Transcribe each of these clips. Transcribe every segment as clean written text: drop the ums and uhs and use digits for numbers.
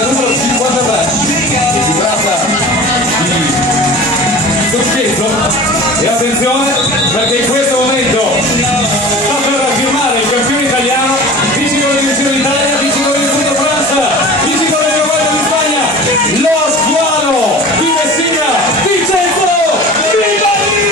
il numero 53, si tratta di scherzo, e attenzione perché in questo momento sta per firmare il campione italiano, vincitore del Giro d'Italia, vincitore del Tour de France, vincitore del Vuelta di Spagna, lo squalo di Messina, Vincenzo Nibali!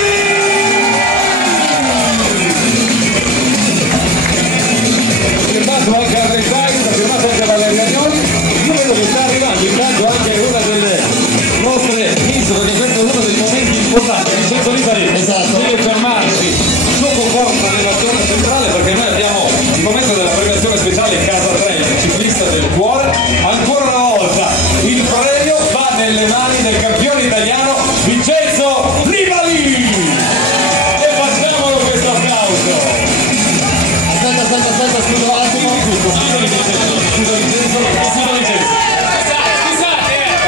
Firmato anche Arte Sainz, firmato anche Valerio Agnoni. Io vedo che sta arrivando intanto anche una delle nostre miss, perché questo è uno dei momenti importanti. Vincenzo Nibali deve fermarsi sotto forza nella zona centrale, perché noi abbiamo il momento della premiazione speciale Casa 3, il ciclista del cuore. Ancora una volta il premio va nelle mani del campione italiano Vincenzo Nibali, e facciamolo questo applauso. Aspetta, scusa un attimo. Scusa Vincenzo.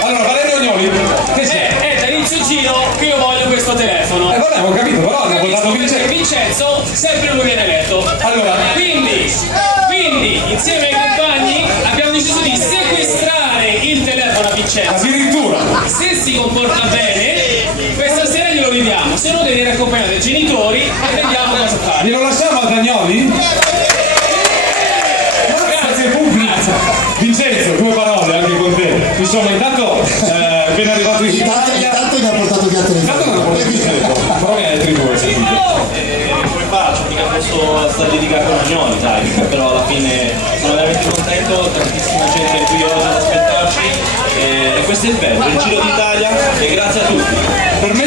Allora, Valerio Agnoni, che c'è? È da inizio giro che io voglio questo telefono. Vabbè, ho capito, però hanno votato Vincenzo. Vincenzo sempre lui viene eletto. Allora, quindi insieme ai compagni abbiamo deciso di sequestrare il telefono a Vincenzo. addirittura. Se si comporta bene, questa sera glielo ridiamo, se no deve venire accompagnato dai genitori e vediamo cosa fare. Glielo lasciamo ad Agnoni? Grazie pubblico. Vincenzo, due parole anche con te. Insomma, intanto appena arrivato in Italia. Intanto mi ha portato via il telefono. Intanto non ho portato il telefono, però mi hai attribuito. Come faccio? Mica posso stare dedicato a Agnoni, dai, però alla fine sono veramente contento, tantissima gente qui oggi ad aspettarci, e questo è il bello, il Giro d'Italia, e grazie a tutti. Per me